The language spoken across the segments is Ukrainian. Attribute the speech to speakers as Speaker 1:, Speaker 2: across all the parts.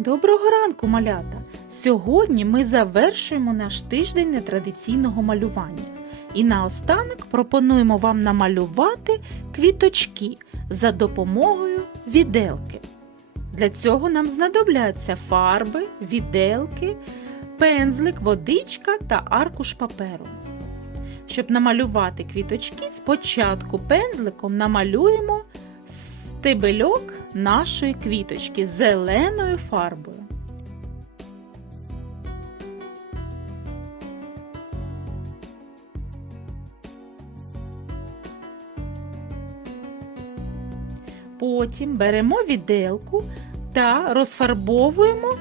Speaker 1: Доброго ранку, малята! Сьогодні ми завершуємо наш тиждень нетрадиційного малювання. І наостанок пропонуємо вам намалювати квіточки за допомогою віделки. Для цього нам знадобляться фарби, віделки, пензлик, водичка та аркуш паперу. Щоб намалювати квіточки, спочатку пензликом намалюємо стебельок нашої квіточки зеленою фарбою. Потім беремо віделку та розфарбовуємо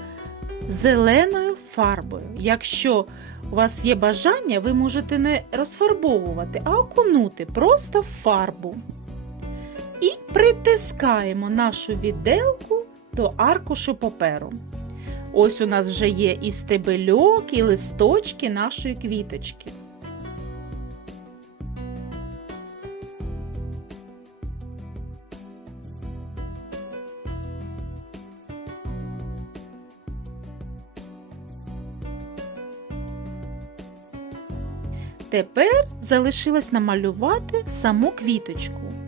Speaker 1: зеленою фарбою. Якщо у вас є бажання, ви можете не розфарбовувати, а окунути просто в фарбу. І притискаємо нашу віделку до аркушу паперу. Ось у нас вже є і стебельок, і листочки нашої квіточки. Тепер залишилось намалювати саму квіточку.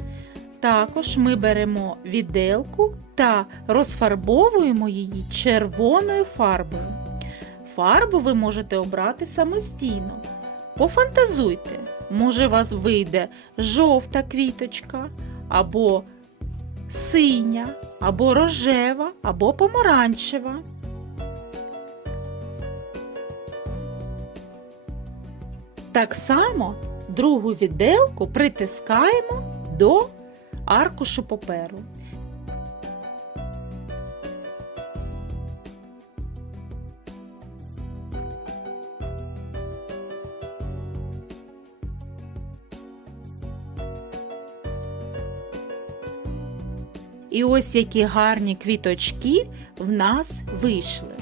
Speaker 1: Також ми беремо віделку та розфарбовуємо її червоною фарбою. Фарбу ви можете обрати самостійно. Пофантазуйте, може, у вас вийде жовта квіточка, або синя, або рожева, або помаранчева. Так само другу віделку притискаємо до аркушу паперу. І ось які гарні квіточки в нас вийшли.